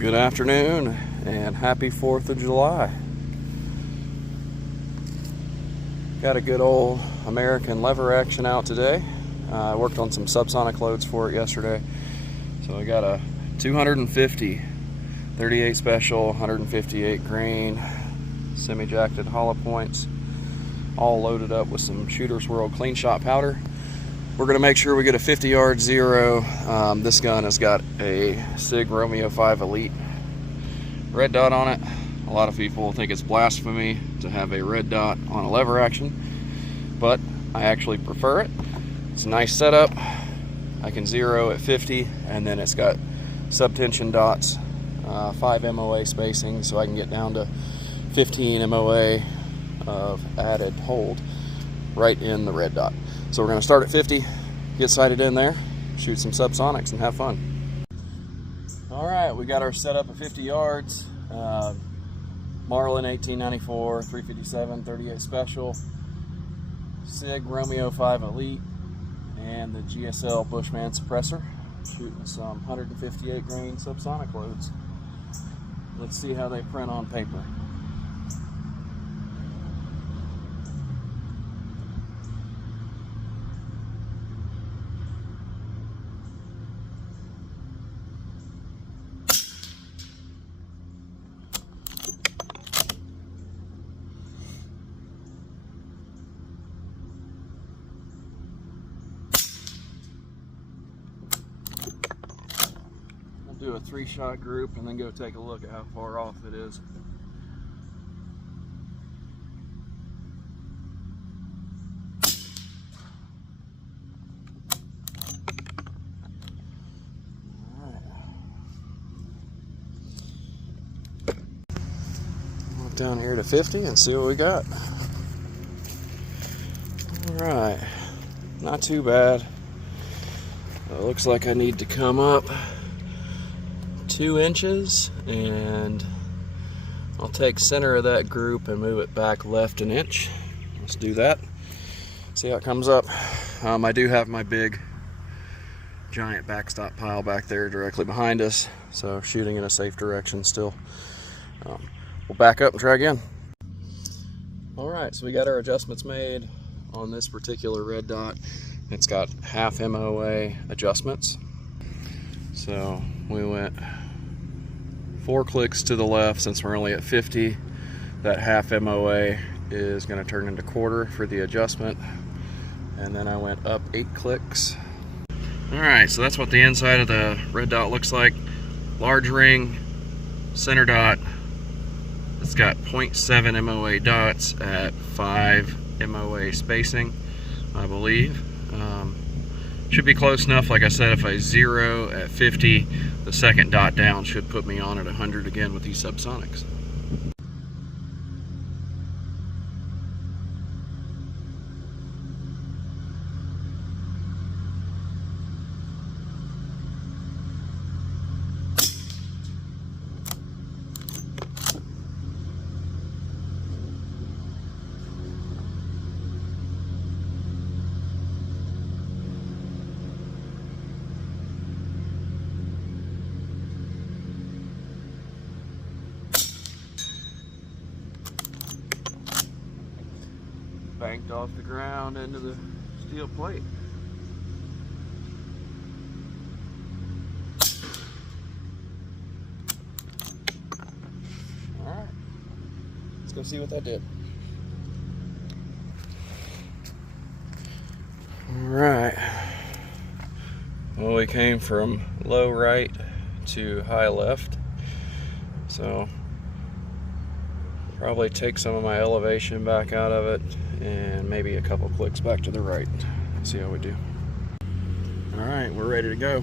Good afternoon and happy 4th of July. Got a good old American lever action out today. I worked on some subsonic loads for it yesterday. So I got a 250 38 special, 158 grain, semi-jacketed hollow points, all loaded up with some Shooter's World clean shot powder. We're going to make sure we get a 50-yard zero. This gun has got a Sig Romeo5 Elite red dot on it. A lot of people think it's blasphemy to have a red dot on a lever action, but I actually prefer it. It's a nice setup. I can zero at 50, and then it's got subtension dots, 5 MOA spacing, so I can get down to 15 MOA of added hold right in the red dot. So we're going to start at 50, get sighted in there, shoot some subsonics, and have fun. All right, we got our setup at 50 yards. Marlin 1894, 357, 38 special, Sig Romeo5 Elite, and the GSL Bushman suppressor, shooting some 158 grain subsonic loads. Let's see how they print on paper. Do a 3-shot group and then go take a look at how far off it is. Alright. Walk down here to 50 and see what we got. Alright. Not too bad. It looks like I need to come up 2 inches, and I'll take center of that group and move it back left an inch. Let's do that, see how it comes up. I do have my big giant backstop pile back there directly behind us, so shooting in a safe direction still. We'll back up and try again. Alright, so we got our adjustments made on this particular red dot. It's got half MOA adjustments, so we went 4 clicks to the left. Since we're only at 50, that half MOA is going to turn into quarter for the adjustment, and then I went up 8 clicks. Alright, so that's what the inside of the red dot looks like. Large ring, center dot. It's got 0.7 MOA dots at 5 MOA spacing, I believe. Should be close enough. Like I said, if I zero at 50, the second dot down should put me on at 100 again with these subsonics. Banked off the ground into the steel plate. Alright, let's go see what that did. Alright, well, we came from low right to high left, so probably take some of my elevation back out of it and maybe a couple clicks back to the right. See how we do. All right, we're ready to go.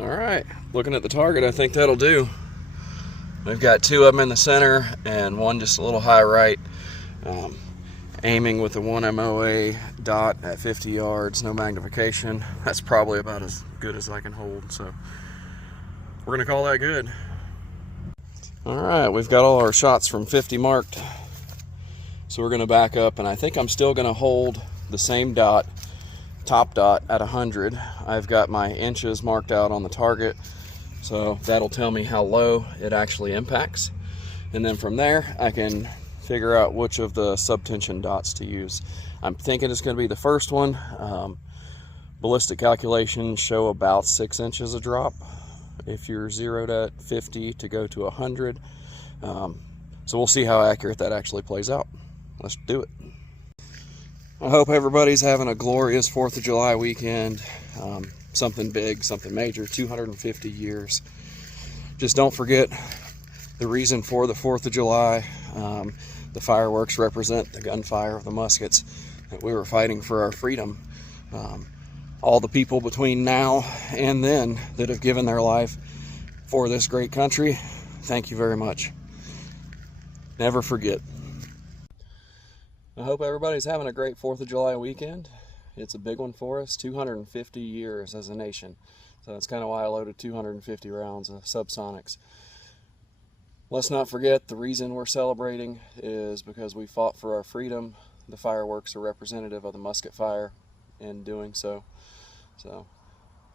All right, looking at the target, I think that'll do. We've got 2 of them in the center and one just a little high right. Aiming with a 1 MOA dot at 50 yards, no magnification. That's probably about as good as I can hold, so we're gonna call that good. All right, we've got all our shots from 50 marked. So we're gonna back up, and I think I'm still gonna hold the same dot, top dot at 100. I've got my inches marked out on the target, so that'll tell me how low it actually impacts. And then from there, I can figure out which of the subtension dots to use. I'm thinking it's gonna be the first one. Ballistic calculations show about 6 inches of drop if you're zeroed at 50 to go to 100. So we'll see how accurate that actually plays out. Let's do it. I hope everybody's having a glorious 4th of July weekend. Something big, something major, 250 years. Just don't forget the reason for the 4th of July. The fireworks represent the gunfire of the muskets that we were fighting for our freedom. All the people between now and then that have given their life for this great country, thank you very much. Never forget. I hope everybody's having a great 4th of July weekend. It's a big one for us, 250 years as a nation. So that's kind of why I loaded 250 rounds of subsonics. Let's not forget the reason we're celebrating is because we fought for our freedom. The fireworks are representative of the musket fire in doing so. So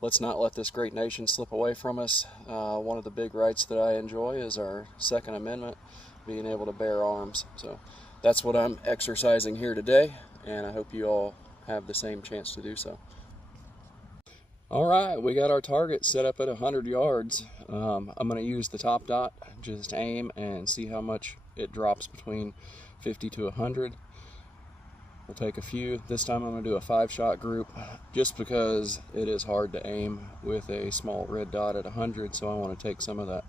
let's not let this great nation slip away from us. One of the big rights that I enjoy is our Second Amendment, being able to bear arms. So that's what I'm exercising here today, and I hope you all have the same chance to do so. All right, we got our target set up at 100 yards. I'm going to use the top dot, just aim and see how much it drops between 50 to 100. We'll take a few. This time I'm going to do a 5-shot group just because it is hard to aim with a small red dot at 100, so I want to take some of the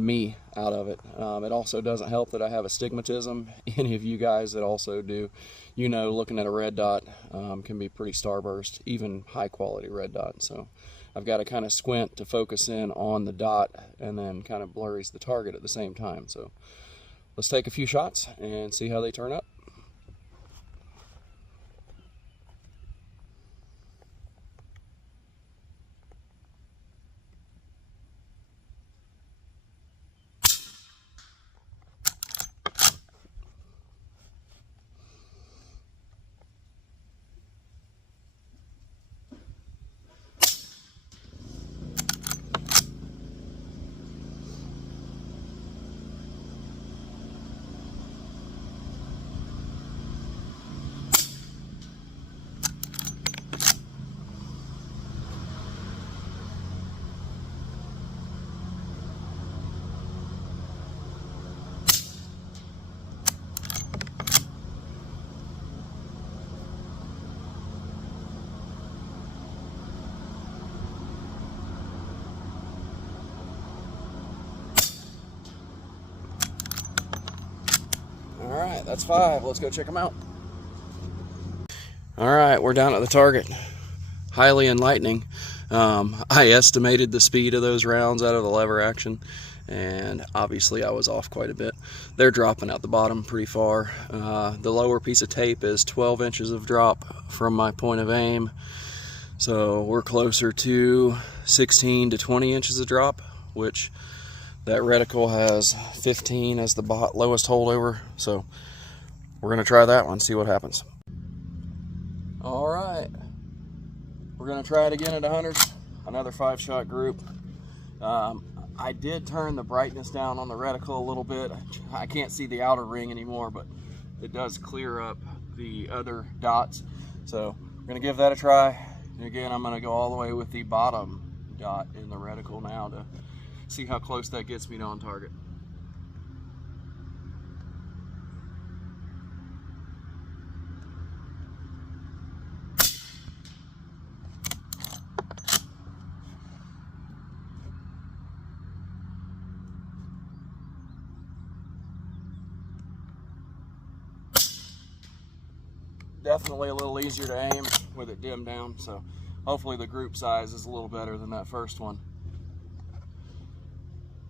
me out of it. It also doesn't help that I have astigmatism. Any of you guys that also do, you know, looking at a red dot can be pretty starburst, even high quality red dot. So I've got to kind of squint to focus in on the dot, and then kind of blurries the target at the same time. So let's take a few shots and see how they turn up. All right, that's 5. Let's go check them out. All right, we're down at the target. Highly enlightening. I estimated the speed of those rounds out of the lever action, and obviously I was off quite a bit. They're dropping out the bottom pretty far. The lower piece of tape is 12 inches of drop from my point of aim, so we're closer to 16 to 20 inches of drop, which that reticle has 15 as the lowest holdover, so we're going to try that one, see what happens. All right, we're going to try it again at 100, another 5-shot group. I did turn the brightness down on the reticle a little bit. I can't see the outer ring anymore, but it does clear up the other dots. So we're going to give that a try. And again, I'm going to go all the way with the bottom dot in the reticle now to see how close that gets me to on target. Definitely a little easier to aim with it dimmed down, so hopefully the group size is a little better than that first one.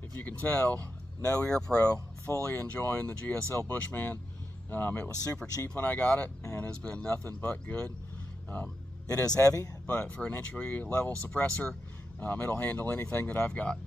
If you can tell, no ear pro, fully enjoying the GSL Bushman. It was super cheap when I got it and has been nothing but good. It is heavy, but for an entry level suppressor, it'll handle anything that I've got.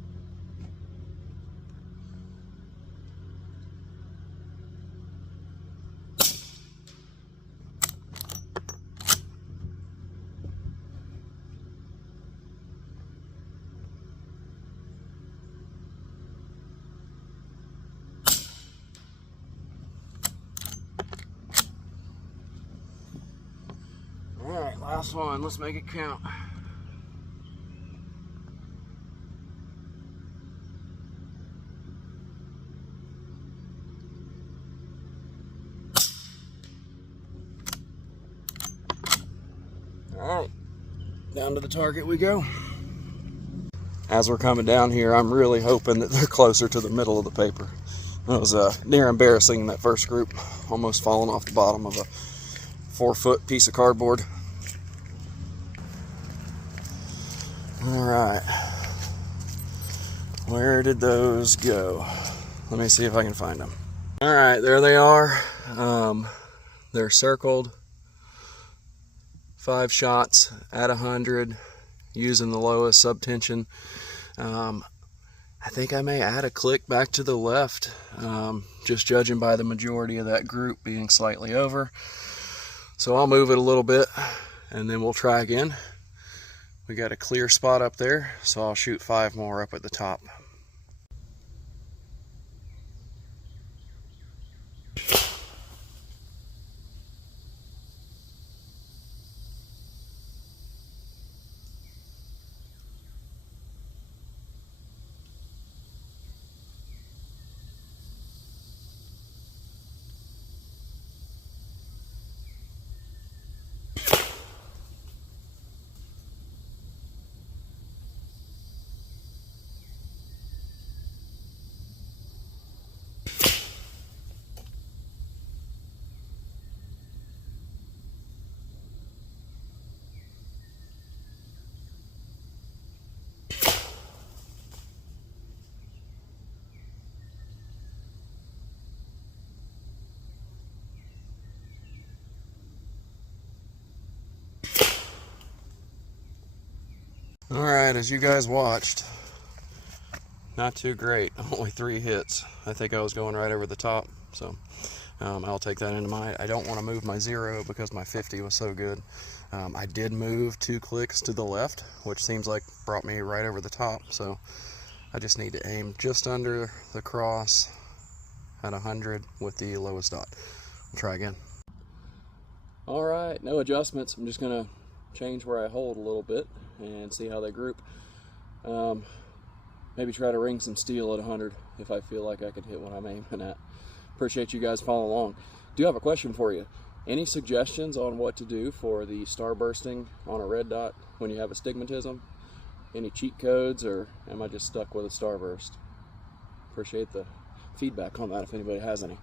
All right, last one, let's make it count. All right, down to the target we go. As we're coming down here, I'm really hoping that they're closer to the middle of the paper. It was near embarrassing in that first group, almost falling off the bottom of a 4-foot piece of cardboard. All right, where did those go? Let me see if I can find them. All right, there they are. They're circled, 5 shots at 100 using the lowest subtension. I think I may add a click back to the left, just judging by the majority of that group being slightly over. So I'll move it a little bit and then we'll try again. We got a clear spot up there, so I'll shoot 5 more up at the top. All right, as you guys watched, not too great, only 3 hits. I think I was going right over the top, so I'll take that into mind. I don't want to move my 0 because my 50 was so good. I did move 2 clicks to the left, which seems like brought me right over the top, so I just need to aim just under the cross at 100 with the lowest dot. We'll try again. All right, no adjustments. I'm just gonna change where I hold a little bit and see how they group. Maybe try to ring some steel at 100 if I feel like I can hit what I'm aiming at. Appreciate you guys following along. Do have a question for you. Any suggestions on what to do for the star bursting on a red dot when you have astigmatism? Any cheat codes, or am I just stuck with a starburst? Appreciate the feedback on that if anybody has any.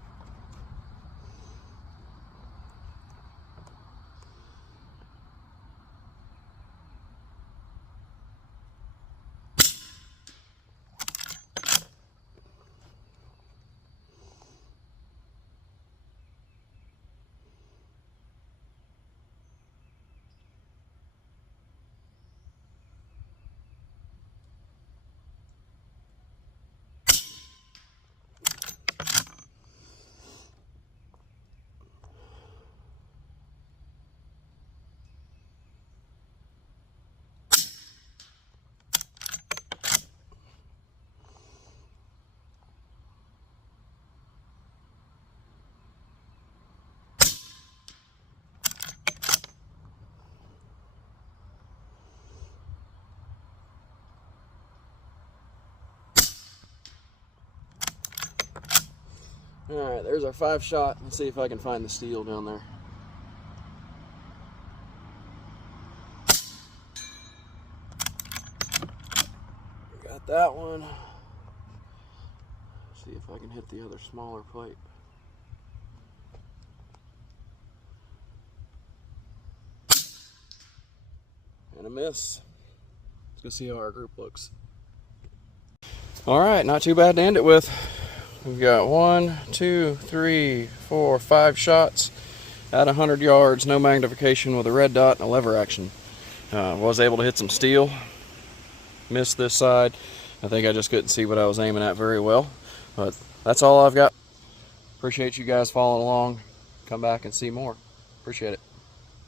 All right, there's our 5 shot. Let's see if I can find the steel down there. Got that one. See if I can hit the other smaller plate. and a miss. Let's go see how our group looks. All right, not too bad to end it with. We've got 1, 2, 3, 4, 5 shots at 100 yards, no magnification, with a red dot and a lever action. Was able to hit some steel, missed this side. I think I just couldn't see what I was aiming at very well, but that's all I've got. Appreciate you guys following along. Come back and see more. Appreciate it.